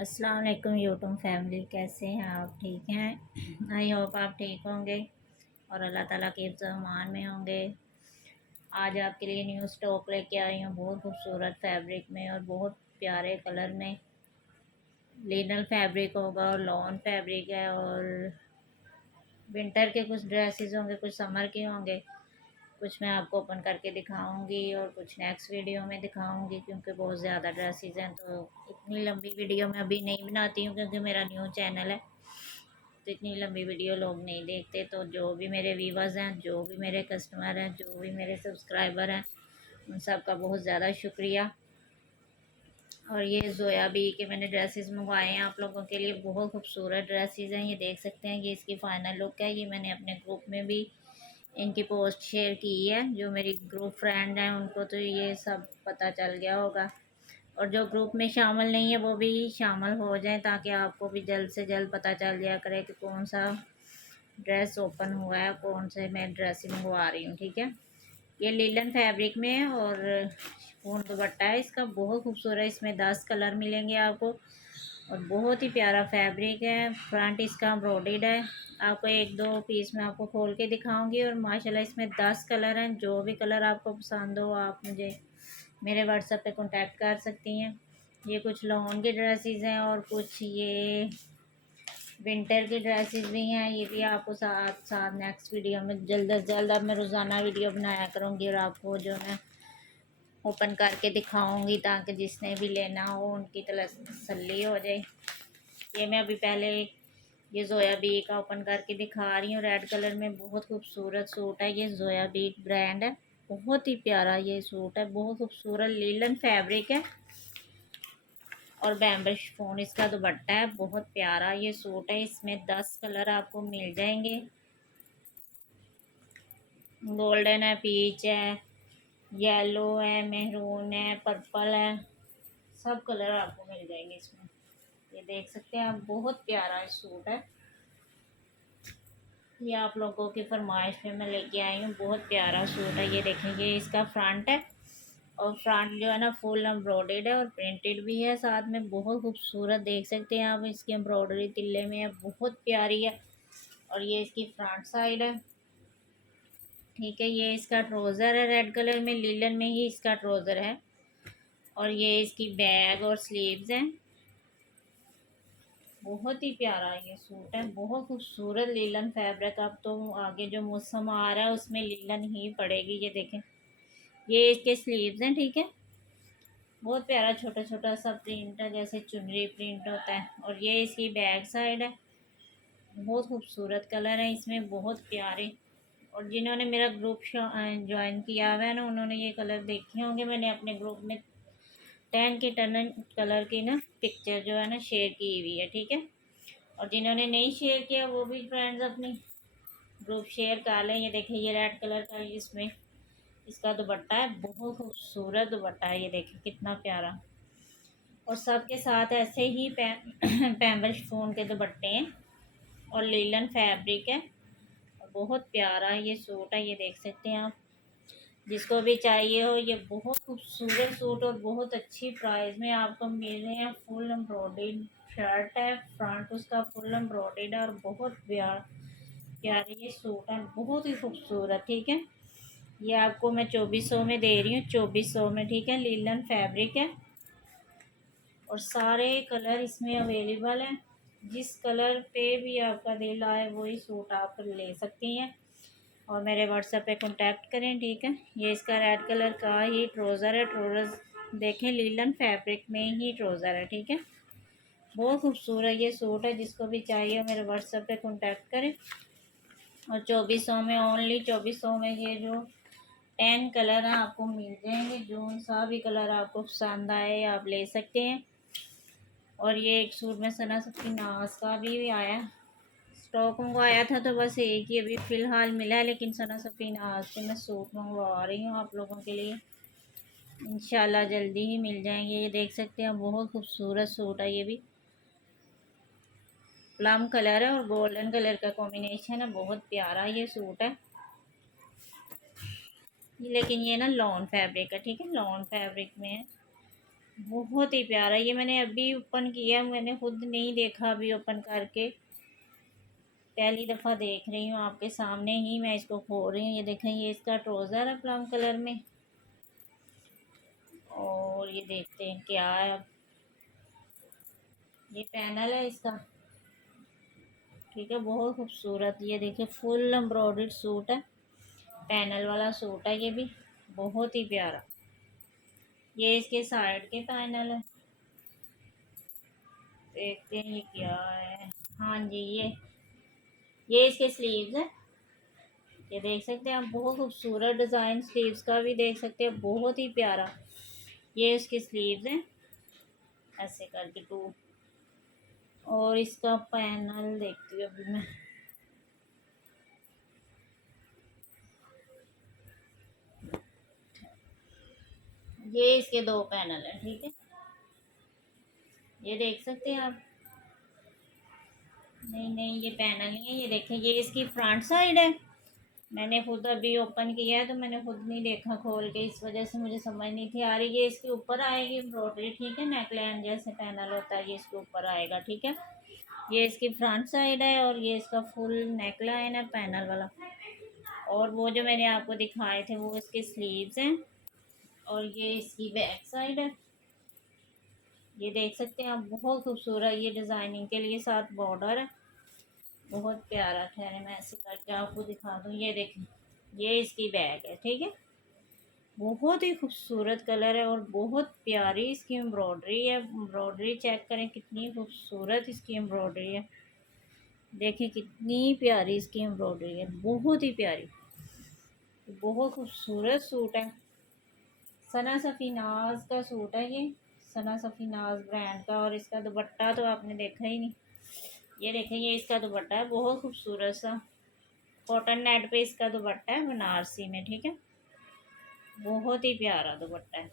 अस्सलाम वालेकुम YouTube family, कैसे हैं आप? ठीक हैं? आई होप आप ठीक होंगे और अल्लाह ताला के मान में होंगे। आज आपके लिए न्यू स्टॉक लेके आई हूँ, बहुत खूबसूरत फैब्रिक में और बहुत प्यारे कलर में। लिनन फैब्रिक होगा और लॉन फैब्रिक है और विंटर के कुछ ड्रेसेस होंगे, कुछ समर के होंगे। कुछ मैं आपको ओपन करके दिखाऊंगी और कुछ नेक्स्ट वीडियो में दिखाऊंगी, क्योंकि बहुत ज़्यादा ड्रेसेस हैं तो इतनी लंबी वीडियो मैं अभी नहीं बनाती हूँ, क्योंकि मेरा न्यू चैनल है तो इतनी लंबी वीडियो लोग नहीं देखते। तो जो भी मेरे व्यूवर्स हैं, जो भी मेरे कस्टमर हैं, जो भी मेरे सब्सक्राइबर हैं, उन सब का बहुत ज़्यादा शुक्रिया। और ये जोया बी के मैंने ड्रेसेस मंगवाए हैं आप लोगों के लिए, बहुत खूबसूरत ड्रेसेस हैं। ये देख सकते हैं, ये इसकी फ़ाइनल लुक है। ये मैंने अपने ग्रुप में भी इनकी पोस्ट शेयर की है। जो मेरी ग्रुप फ्रेंड हैं उनको तो ये सब पता चल गया होगा, और जो ग्रुप में शामिल नहीं है वो भी शामिल हो जाएं, ताकि आपको भी जल्द से जल्द पता चल जाया करे कि कौन सा ड्रेस ओपन हुआ है, कौन से मैं ड्रेस मंगवा रही हूँ। ठीक है, ये लिलन फैब्रिक में है और ऊन दुपट्टा है इसका, बहुत खूबसूरत। इसमें 10 कलर मिलेंगे आपको और बहुत ही प्यारा फैब्रिक है। फ्रंट इसका एम्ब्रॉयडर्ड है। आपको एक दो पीस में आपको खोल के दिखाऊंगी और माशाल्लाह इसमें 10 कलर हैं। जो भी कलर आपको पसंद हो आप मुझे मेरे व्हाट्सएप पे कांटेक्ट कर सकती हैं। ये कुछ लॉन की ड्रेसेस हैं और कुछ ये विंटर की ड्रेसेस भी हैं। ये भी आपको साथ साथ नेक्स्ट वीडियो में जल्द से जल्द अब मैं रोज़ाना वीडियो बनाया करूँगी और आपको जो मैं ओपन करके दिखाऊंगी, ताकि जिसने भी लेना हो उनकी तसल्ली हो जाए। ये मैं अभी पहले ये जोया बी का ओपन करके दिखा रही हूँ। रेड कलर में बहुत खूबसूरत सूट है। ये जोया बी ब्रांड है, बहुत ही प्यारा ये सूट है, बहुत खूबसूरत लीलन फैब्रिक है और बैम्बू शिफॉन इसका दुपट्टा है। बहुत प्यारा ये सूट है। इसमें 10 कलर आपको मिल जाएंगे। गोल्डन है, पीच है, येलो है, मेहरून है, पर्पल है, सब कलर आपको मिल जाएंगे इसमें। ये देख सकते हैं आप, बहुत प्यारा सूट है। ये आप लोगों की फरमाइश पे मैं लेके आई हूँ, बहुत प्यारा सूट है। ये देखें, ये इसका फ्रंट है और फ्रंट जो है ना फुल एम्ब्रॉयडर्ड है और प्रिंटेड भी है साथ में, बहुत खूबसूरत। देख सकते हैं आप, इसकी एम्ब्रॉयडरी तिल्ले में है, बहुत प्यारी है। और ये इसकी फ्रंट साइड है। ठीक है, ये इसका ट्राउज़र है, रेड कलर में लीलन में ही इसका ट्राउज़र है। और ये इसकी बैग और स्लीव्स हैं। बहुत ही प्यारा ये सूट है, बहुत खूबसूरत लीलन फैब्रिक। अब तो आगे जो मौसम आ रहा है उसमें लीलन ही पड़ेगी। ये देखें, ये इसके स्लीव्स हैं। ठीक है, बहुत प्यारा छोटा छोटा सा प्रिंट है, जैसे चुनरी प्रिंट होता है। और ये इसकी बैक साइड है। बहुत खूबसूरत कलर है इसमें, बहुत प्यारे। और जिन्होंने मेरा ग्रुप ज्वाइन किया हुआ है ना, उन्होंने ये कलर देखे होंगे। मैंने अपने ग्रुप में 10 के टन कलर की ना पिक्चर जो है ना शेयर की हुई है। ठीक है, और जिन्होंने नहीं शेयर किया वो भी फ्रेंड्स अपनी ग्रुप शेयर कर लें। ये देखें, ये रेड कलर का इसमें इसका दुपट्टा है, बहुत खूबसूरत दुपट्टा है। ये देखें कितना प्यारा। और सबके साथ ऐसे ही पैम्बर शिफॉन के दुपट्टे हैं और लीलन फैब्रिक है और बहुत प्यारा ये सूट है। ये देख सकते हैं आप, जिसको भी चाहिए हो, ये बहुत खूबसूरत सूट और बहुत अच्छी प्राइस में आपको मिल रहे हैं। फुल एम्ब्रॉयडर्ड शर्ट है, फ्रंट उसका फुल एम्ब्रॉयडर्ड है और बहुत प्यारे ये सूट है, बहुत ही खूबसूरत। ठीक है, ये आपको मैं 2400 में दे रही हूँ, 2400 में। ठीक है, लीलन फैब्रिक है और सारे कलर इसमें अवेलेबल हैं। जिस कलर पे भी आपका दिल आए वही सूट आप ले सकती हैं और मेरे व्हाट्सएप पे कांटेक्ट करें। ठीक है, ये इसका रेड कलर का ही ट्राउज़र है। ट्राउज़र देखें, लीलन फैब्रिक में ही ट्राउज़र है। ठीक है, बहुत खूबसूरत ये सूट है। जिसको भी चाहिए मेरे व्हाट्सएप पे कांटेक्ट करें। और 2400 में, ओनली 2400 में ये जो 10 कलर हैं आपको मिल जाएंगे। जो सा भी कलर आपको पसंद आए आप ले सकते हैं। और ये एक सूट में सना सबकी नाज का भी आया, स्टॉक मंगवाया था तो बस एक ही अभी फ़िलहाल मिला है, लेकिन सना सफ़ी नाज से मैं सूट मंगवा रही हूँ आप लोगों के लिए। इंशाल्लाह जल्दी ही मिल जाएंगे। ये देख सकते हैं, बहुत खूबसूरत सूट है। ये भी प्लम कलर है और गोल्डन कलर का कॉम्बिनेशन है, बहुत प्यारा ये सूट है। लेकिन ये ना लॉन फैब्रिक है। ठीक है, लॉन फैब्रिक में है, बहुत ही प्यारा। ये मैंने अभी ओपन किया, मैंने खुद नहीं देखा अभी ओपन करके, पहली दफ़ा देख रही हूँ आपके सामने ही मैं इसको खोल रही हूँ। ये देखें, ये इसका ट्राउज़र है प्लम कलर में, और ये देखते हैं क्या है अब। ये पैनल है इसका, ठीक है, बहुत खूबसूरत। ये देखिए फुल एम्ब्रॉयडर्ड सूट है, पैनल वाला सूट है ये भी, बहुत ही प्यारा। ये इसके साइड के पैनल है, देखते हैं ये क्या है। हाँ जी, ये इसके स्लीव्स है। ये देख सकते हैं आप, बहुत खूबसूरत डिज़ाइन स्लीव्स का भी देख सकते हैं, बहुत ही प्यारा। ये इसके स्लीव्स हैं ऐसे करके टू, और इसका पैनल देखती हूँ अभी मैं। ये इसके दो पैनल हैं, ठीक है, ये देख सकते हैं आप। नहीं नहीं, ये पैनल नहीं है, ये देखें, ये इसकी फ्रंट साइड है। मैंने खुद अभी ओपन किया है तो मैंने खुद नहीं देखा खोल के, इस वजह से मुझे समझ नहीं थी आ रही। ये इसके ऊपर आएगी एम्ब्रॉयडरी, ठीक है, नेकलाइन जैसे पैनल होता है ये इसके ऊपर आएगा, ठीक है। ये इसकी फ्रंट साइड है, और ये इसका फुल नेकलाइन है पैनल वाला। और वो जो मैंने आपको दिखाए थे वो इसके स्लीव्स हैं, और ये इसकी बैक साइड है। ये देख सकते हैं आप, बहुत खूबसूरत। ये डिज़ाइनिंग के लिए साथ बॉर्डर है, बहुत प्यारा। ठहरे मैं ऐसे करके आपको दिखा दूँ, ये देखें, ये इसकी बैग है, ठीक है, बहुत ही खूबसूरत कलर है, और बहुत प्यारी इसकी एम्ब्रॉयडरी है। एम्ब्रॉयडरी चेक करें कितनी खूबसूरत इसकी एम्ब्रॉयडरी है, देखिए कितनी प्यारी इसकी एम्ब्रॉयडरी है, बहुत ही प्यारी, बहुत खूबसूरत सूट है। सना सफ़ीनाज का सूट है ये, सना सफ़ीनाज ब्रांड का। और इसका दुपट्टा तो आपने देखा ही नहीं, ये देखें, ये इसका दुपट्टा है, बहुत खूबसूरत सा कॉटन नेट पे इसका दुपट्टा है बनारसी में, ठीक है, बहुत ही प्यारा दुपट्टा है।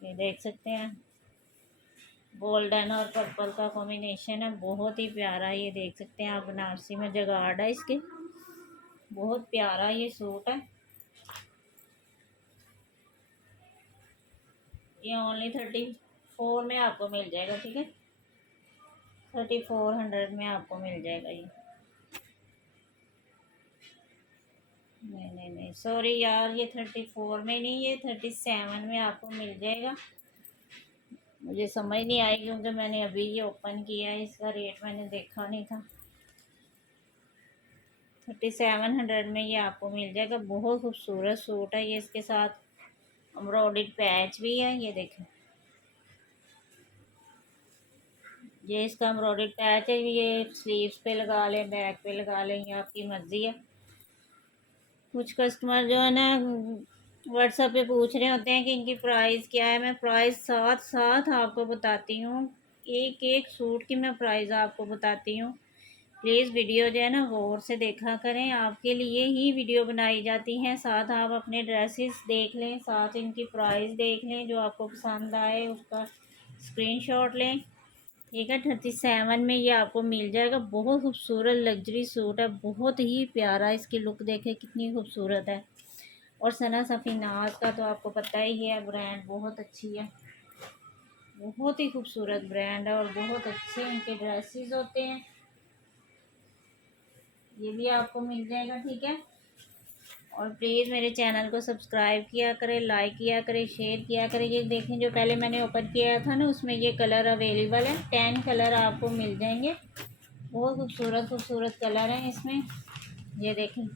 ये देख सकते हैं, गोल्डन और पर्पल का कॉम्बिनेशन है, बहुत ही प्यारा। ये देख सकते हैं आप, बनारसी में जगाड़ है इसके, बहुत प्यारा ये सूट है। ये ओनली 34 में आपको मिल जाएगा, ठीक है, 3400 में आपको मिल जाएगा ये। नहीं नहीं नहीं, सॉरी यार, ये 34 में नहीं, ये 37 में आपको मिल जाएगा। मुझे समझ नहीं आई क्योंकि मैंने अभी ये ओपन किया है, इसका रेट मैंने देखा नहीं था। 3700 में ये आपको मिल जाएगा, बहुत खूबसूरत सूट है ये, इसके साथ एम्ब्रॉयडर्ड पैच भी है, ये देखें, ये इसका एम्ब्रॉयडर्ड पैच है। ये स्लीव्स पे लगा लें, बैक पे लगा लें, ये आपकी मर्ज़ी है। कुछ कस्टमर जो है ना व्हाट्सएप पे पूछ रहे होते हैं कि इनकी प्राइस क्या है, मैं प्राइस साथ साथ आपको बताती हूँ, एक एक सूट की मैं प्राइस आपको बताती हूँ। प्लीज़ वीडियो जो है ना गौर से देखा करें, आपके लिए ही वीडियो बनाई जाती हैं। साथ आप अपने ड्रेसेस देख लें, साथ इनकी प्राइस देख लें, जो आपको पसंद आए उसका स्क्रीनशॉट लें, ठीक है। 37 में ये आपको मिल जाएगा, बहुत खूबसूरत लग्जरी सूट है, बहुत ही प्यारा। इसकी लुक देखें कितनी खूबसूरत है। और सना सफ़ीनाज का तो आपको पता ही है, ब्रांड बहुत अच्छी है, बहुत ही खूबसूरत ब्रांड है, और बहुत अच्छे इनके ड्रेसेस होते हैं। ये भी आपको मिल जाएगा, ठीक है। और प्लीज़ मेरे चैनल को सब्सक्राइब किया करें, लाइक किया करें, शेयर किया करें। ये देखें, जो पहले मैंने ओपन किया था ना उसमें ये कलर अवेलेबल है, 10 कलर आपको मिल जाएंगे, बहुत खूबसूरत खूबसूरत कलर हैं इसमें। ये देखें,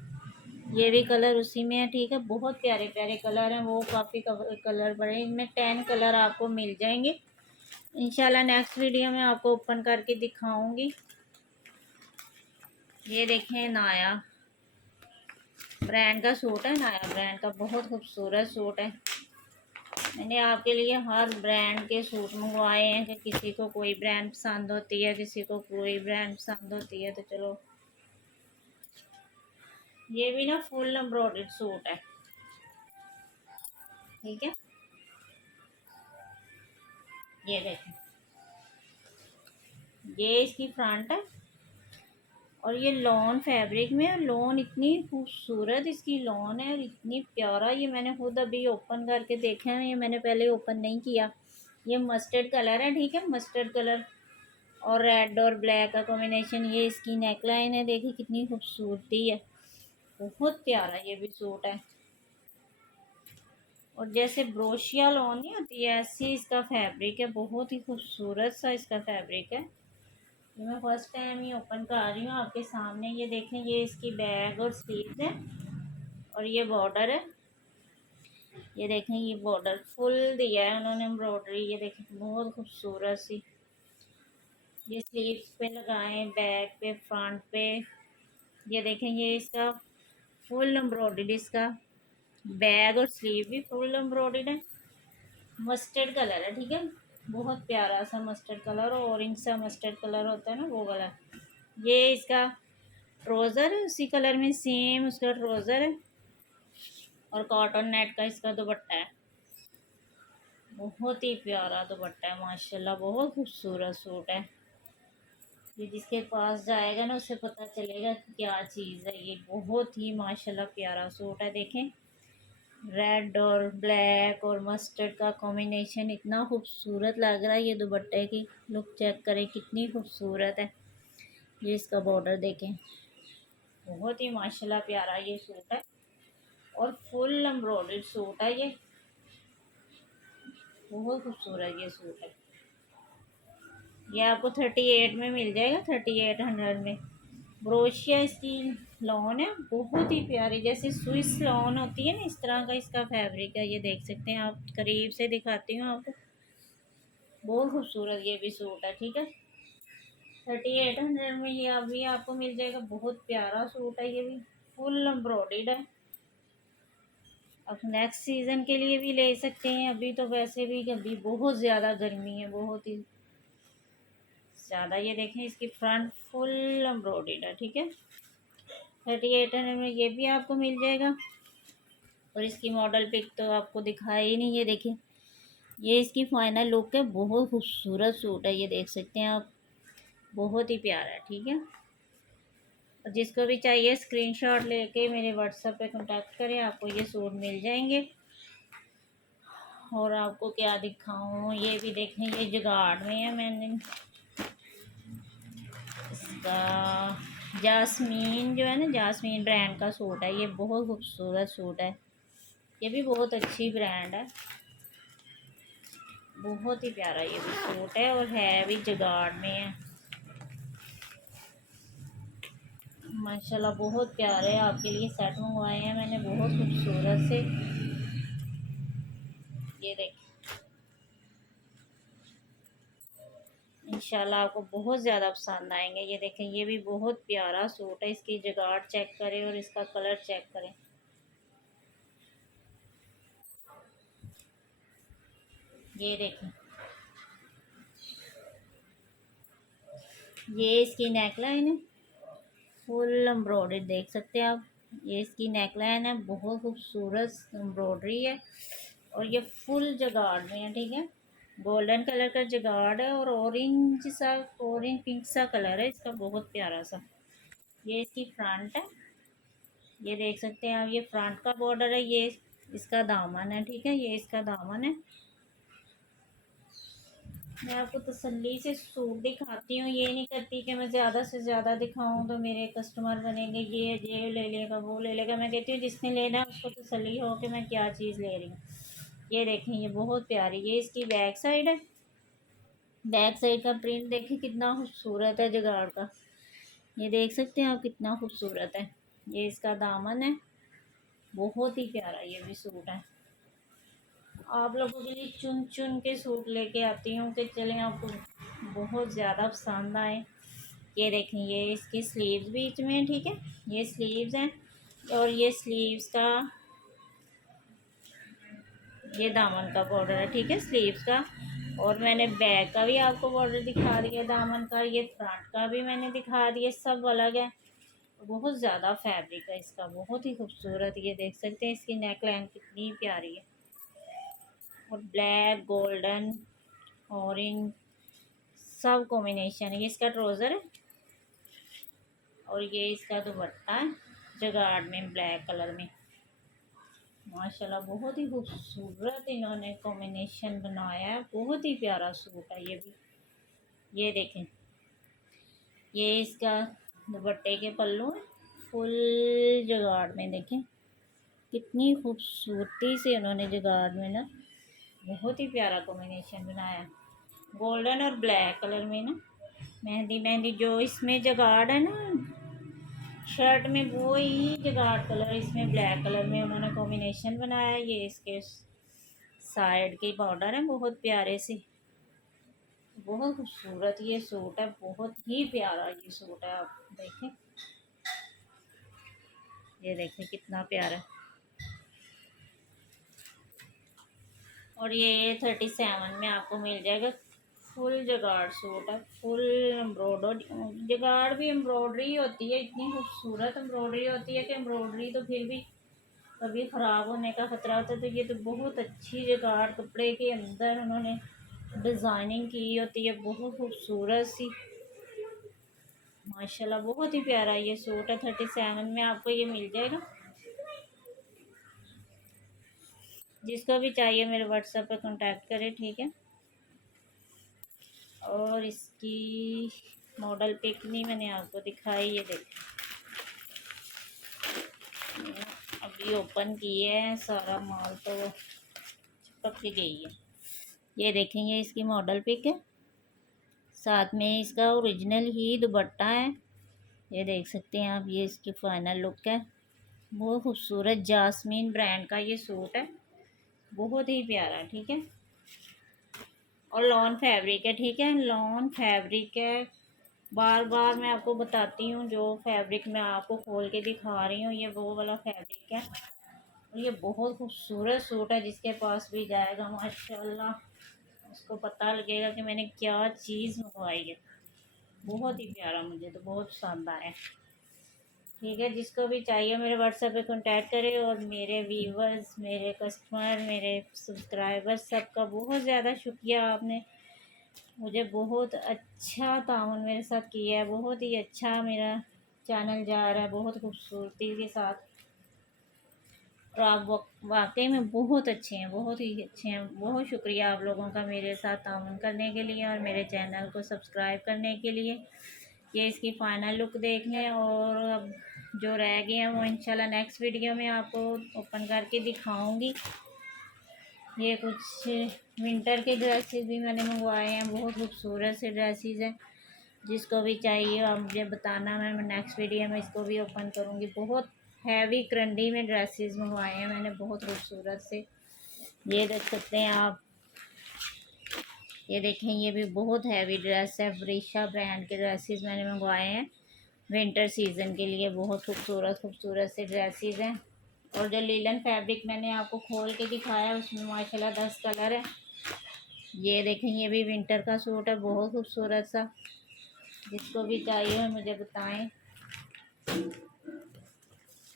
ये भी कलर उसी में है, ठीक है, बहुत प्यारे प्यारे कलर हैं, वो काफ़ी कलर बड़े, इनमें 10 कलर आपको मिल जाएंगे। इंशाल्लाह नेक्स्ट वीडियो में आपको ओपन करके दिखाऊंगी। ये देखें, नाया ब्रांड का सूट है, नाया ब्रांड का, बहुत खूबसूरत सूट है। मैंने आपके लिए हर ब्रांड के सूट मंगवाए हैं कि किसी को कोई ब्रांड पसंद होती है, किसी को कोई ब्रांड पसंद होती है, तो चलो। ये भी ना फुल एम्ब्रॉयडर्ड सूट है, ठीक है। ये देखें, ये इसकी फ्रंट है, और ये लॉन फैब्रिक में है। लॉन इतनी खूबसूरत इसकी लॉन है, और इतनी प्यारा। ये मैंने खुद अभी ओपन करके देखा है, ये मैंने पहले ओपन नहीं किया, ये मस्टर्ड कलर है, ठीक है, मस्टर्ड कलर और रेड और ब्लैक का कॉम्बिनेशन। ये इसकी नेकलाइन है, देखिए कितनी खूबसूरती है, बहुत प्यारा ये भी सूट है। और जैसे ब्रोशिया लॉन नहीं होती है, ऐसी इसका फैब्रिक है, बहुत ही खूबसूरत सा इसका फैब्रिक है। ये मैं फर्स्ट टाइम ही ओपन कर रही हूँ आपके सामने। ये देखें, ये इसकी बैग और स्लीव्स है और ये बॉर्डर है। ये देखें, ये बॉर्डर फुल दिया है उन्होंने एम्ब्रॉयडरी, ये देखें बहुत खूबसूरत सी। ये स्लीव्स पे लगाएं, बैक पे, फ्रंट पे। ये देखें, ये इसका फुल एम्ब्रॉयडरी, इसका बैग और स्लीव भी फुल एम्ब्रॉयडर्ड है। मस्टर्ड कलर है, ठीक है, बहुत प्यारा सा मस्टर्ड कलर, और ऑरेंज सा मस्टर्ड कलर होता है ना, वो वाला। ये इसका ट्राउज़र है, उसी कलर में सेम उसका ट्राउज़र है, और कॉटन नेट का इसका दुपट्टा है। बहुत ही प्यारा दुपट्टा है माशाल्लाह, बहुत खूबसूरत सूट है। ये जिसके पास जाएगा ना उसे पता चलेगा कि क्या चीज़ है। ये बहुत ही माशाल्लाह प्यारा सूट है। देखें, रेड और ब्लैक और मस्टर्ड का कॉम्बिनेशन इतना खूबसूरत लग रहा है। ये दुपट्टे की लुक चेक करें, कितनी खूबसूरत है। ये इसका बॉर्डर देखें, बहुत ही माशाल्लाह प्यारा ये सूट है, और फुल एम्ब्रॉयडर्ड सूट है ये, बहुत खूबसूरत ये सूट है। ये आपको 38 में मिल जाएगा, 3800 में। ब्रोशिया इसकी लॉन है, बहुत ही प्यारी, जैसे स्विस लॉन होती है ना, इस तरह का इसका फैब्रिक है। ये देख सकते हैं आप, करीब से दिखाती हूँ आपको, बहुत खूबसूरत ये भी सूट है, ठीक है। 3800 में ये अभी आपको मिल जाएगा, बहुत प्यारा सूट है ये भी, फुल एम्ब्रॉयडर्ड है। अब नेक्स्ट सीज़न के लिए भी ले सकते हैं, अभी तो वैसे भी अभी बहुत ज़्यादा गर्मी है, बहुत ही ज़्यादा। ये देखें, इसकी फ्रंट फुल एम्ब्रॉयडर्ड है, ठीक है। 3800 में ये भी आपको मिल जाएगा। और इसकी मॉडल पिक तो आपको दिखाई ही नहीं, ये देखें, ये इसकी फाइनल लुक है, बहुत खूबसूरत सूट है, ये देख सकते हैं आप, बहुत ही प्यारा है, ठीक है। और जिसको भी चाहिए स्क्रीनशॉट लेके मेरे व्हाट्सएप पे कांटेक्ट करें, आपको ये सूट मिल जाएंगे। और आपको क्या दिखाऊं, ये भी देखें, ये जुगाड़ में है, मैंने इसका जास्मीन जो है ना, जास्मीन ब्रांड का सूट है, ये बहुत खूबसूरत सूट है। ये भी बहुत अच्छी ब्रांड है, बहुत ही प्यारा ये भी सूट है, और है भी जुगाड़ में है माशाल्लाह, बहुत प्यारे आपके लिए सेट मंगवाए हैं मैंने, बहुत खूबसूरत से। ये देखें, इंशाल्लाह आपको बहुत ज़्यादा पसंद आएंगे। ये देखें, ये भी बहुत प्यारा सूट है, इसकी जुगाड़ चेक करें और इसका कलर चेक करें। ये देखें, ये इसकी नेकलाइन है, फुल एम्ब्रॉयडरी, देख सकते हैं आप। ये इसकी नेकलाइन है, बहुत खूबसूरत एम्ब्रॉयडरी है, और ये फुल जगाड़ में है, ठीक है। गोल्डन कलर का जगाड़ है, और ऑरेंज सा, ऑरेंज पिंक सा कलर है इसका, बहुत प्यारा सा। ये इसकी फ्रंट है, ये देख सकते हैं आप, ये फ्रंट का बॉर्डर है, ये इसका दामन है, ठीक है, ये इसका दामन है। मैं आपको तसल्ली से सूट दिखाती हूँ, ये नहीं करती कि मैं ज़्यादा से ज़्यादा दिखाऊँ तो मेरे कस्टमर बनेंगे, ये ले लेगा, वो ले लेगा। मैं कहती हूँ जिसने लेना है उसको तसल्ली हो कि मैं क्या चीज़ ले रही हूँ। ये देखें, ये बहुत प्यारी, ये इसकी बैक साइड है। बैक साइड का प्रिंट देखें कितना खूबसूरत है जुगाड़ का, ये देख सकते हैं आप, कितना खूबसूरत है। ये इसका दामन है, बहुत ही प्यारा ये भी सूट है। आप लोगों के लिए चुन चुन के सूट लेके आती हूँ कि चलें आपको बहुत ज़्यादा पसंद आए। ये देखें, ये इसकी स्लीव्स बीच में है, ठीक है, ये स्लीव्स हैं, और ये स्लीव्स का, ये दामन का बॉर्डर है, ठीक है, स्लीव्स का। और मैंने बैक का भी आपको बॉर्डर दिखा दिया दामन का, ये फ्रंट का भी मैंने दिखा दिया, सब अलग है। बहुत ज़्यादा फैब्रिक है इसका, बहुत ही खूबसूरत। ये देख सकते हैं इसकी नेक लाइन कितनी प्यारी है, और ब्लैक, गोल्डन, ऑरेंज, सब कॉम्बिनेशन है। ये इसका ट्राउज़र है, और ये इसका दुपट्टा है जुगाड़ में, ब्लैक कलर में। माशाल्लाह बहुत ही खूबसूरत इन्होंने कॉम्बिनेशन बनाया है, बहुत ही प्यारा सूट है ये भी। ये देखें, ये इसका दुपट्टे के पल्लू हैं, फुल जगाड़ में देखें कितनी खूबसूरती से उन्होंने जगाड़ में ना बहुत ही प्यारा कॉम्बिनेशन बनाया। गोल्डन और ब्लैक कलर में ना मेहंदी मेहंदी जो इसमें जगाड़ है ना शर्ट में, वो ही जगाड़ कलर इसमें ब्लैक कलर में उन्होंने कॉम्बिनेशन बनाया। ये इसके साइड के बॉर्डर है बहुत प्यारे से, बहुत खूबसूरत ये सूट है, बहुत ही प्यारा ये सूट है। आप देखें, ये देखें कितना प्यारा है। और ये 37 में आपको मिल जाएगा। फुल जगाड़ सूट है, फुल एम्ब्रॉयडरी, जगाड़ भी एम्ब्रॉयडरी होती है, इतनी खूबसूरत एम्ब्रॉयडरी होती है कि एम्ब्रॉयडरी तो फिर भी कभी ख़राब होने का ख़तरा होता है। तो ये तो बहुत अच्छी जगाड़ कपड़े के अंदर उन्होंने डिज़ाइनिंग की होती है, बहुत खूबसूरत सी। माशाल्लाह बहुत ही प्यारा ये सूट है। 37 में आपको ये मिल जाएगा। जिसको भी चाहिए मेरे व्हाट्सएप पे कांटेक्ट करें, ठीक है। और इसकी मॉडल पिक नहीं मैंने आपको दिखाई, ये देखें अभी ओपन किए हैं, सारा माल तो चिपक के गई है। ये देखें, ये इसकी मॉडल पिक है, साथ में इसका ओरिजिनल ही दुपट्टा है। ये देख सकते हैं आप, ये इसकी फाइनल लुक है। बहुत खूबसूरत जास्मीन ब्रांड का ये सूट है, बहुत ही प्यारा, ठीक है। और लॉन फैब्रिक है, ठीक है, लॉन फैब्रिक है। बार बार मैं आपको बताती हूँ, जो फैब्रिक मैं आपको खोल के दिखा रही हूँ ये वो वाला फैब्रिक है। और ये बहुत खूबसूरत सूट है, जिसके पास भी जाएगा माशाल्लाह उसको पता लगेगा कि मैंने क्या चीज़ मंगवाई है। बहुत ही प्यारा, मुझे तो बहुत पसंद आया, ठीक है। जिसको भी चाहिए मेरे व्हाट्सएप पे कांटेक्ट करें। और मेरे व्यूवर्स, मेरे कस्टमर, मेरे सब्सक्राइबर्स, सबका बहुत ज़्यादा शुक्रिया। आपने मुझे बहुत अच्छा ताउन मेरे साथ किया है, बहुत ही अच्छा मेरा चैनल जा रहा है, बहुत खूबसूरती के साथ। और आप वाकई में बहुत अच्छे हैं, बहुत ही अच्छे हैं। बहुत शुक्रिया आप लोगों का मेरे साथ ताउन करने के लिए और मेरे चैनल को सब्सक्राइब करने के लिए। ये इसकी फ़ाइनल लुक देख लें। और अब जो रह गए हैं वो इंशाल्लाह नेक्स्ट वीडियो में आपको ओपन करके दिखाऊंगी। ये कुछ विंटर के ड्रेसेस भी मैंने मंगवाए हैं, बहुत खूबसूरत से ड्रेसेस हैं। जिसको भी चाहिए आप मुझे बताना, मैं नेक्स्ट वीडियो में इसको भी ओपन करूँगी। बहुत हैवी क्रंडी में ड्रेसेस मंगवाए हैं मैंने, बहुत खूबसूरत से। ये देख सकते हैं आप, ये देखें, ये भी बहुत हैवी ड्रेस है। ब्रिशा ब्रांड के ड्रेसेस मैंने मंगवाए हैं विंटर सीज़न के लिए, बहुत खूबसूरत खूबसूरत से ड्रेसेस हैं। और जो लीलन फैब्रिक मैंने आपको खोल के दिखाया उसमें माशाल्लाह 10 कलर है। ये देखें, ये भी विंटर का सूट है, बहुत खूबसूरत सा। जिसको भी चाहिए मुझे बताएं।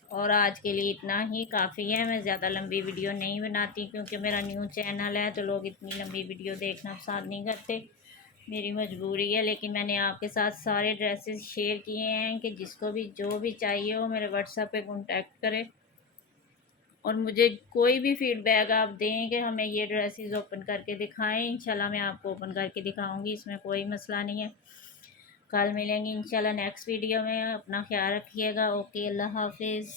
और आज के लिए इतना ही काफ़ी है, मैं ज़्यादा लंबी वीडियो नहीं बनाती क्योंकि मेरा न्यू चैनल है तो लोग इतनी लंबी वीडियो देखना पसंद नहीं करते, मेरी मजबूरी है। लेकिन मैंने आपके साथ सारे ड्रेसेस शेयर किए हैं कि जिसको भी जो भी चाहिए हो मेरे व्हाट्सएप पे कांटेक्ट करें। और मुझे कोई भी फीडबैक आप दें कि हमें ये ड्रेसेस ओपन करके दिखाएं, इंशाल्लाह मैं आपको ओपन करके दिखाऊंगी, इसमें कोई मसला नहीं है। कल मिलेंगे इंशाल्लाह नेक्स्ट वीडियो में। अपना ख्याल रखिएगा। ओके, अल्लाह हाफिज़।